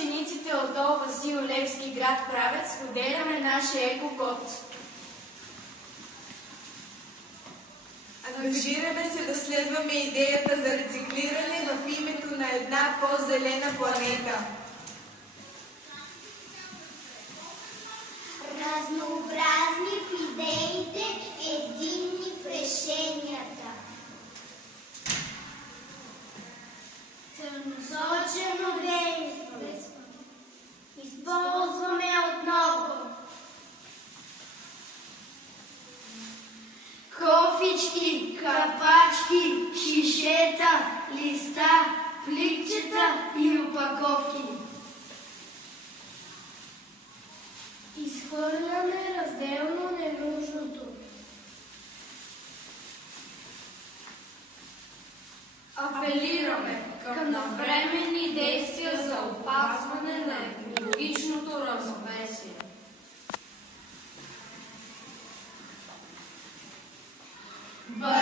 учениците от ОУ Васил Левски, град Правец, споделяме нашия екокод. Ангажираме се да следваме идеята за рециклиране в името на една по-зелена планета. Разнообразни в идеите, единни в решенията. Целенасочено действаме. Използваме отново. Кофички, капачки, шишета, листа, пликчета и опаковки. Изхвърляме разделно ненужното. Апелираме към навременни действия за опазване на екологичното равновесие. Бъдете